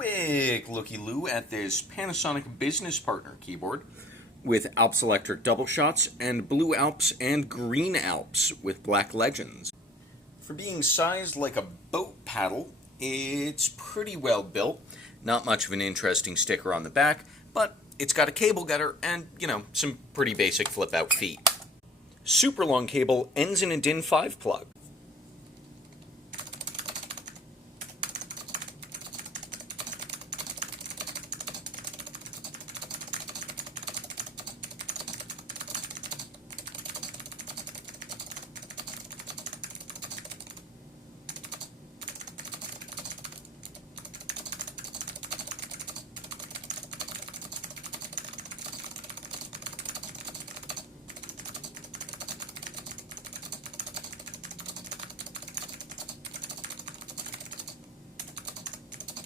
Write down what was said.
quick looky-loo at this Panasonic Business Partner keyboard with Alps Electric double shots and blue Alps and green Alps with black legends. For being sized like a boat paddle, it's pretty well built. Not much of an interesting sticker on the back, but it's got a cable gutter and, some pretty basic flip-out feet. Super long cable ends in a DIN 5 plug.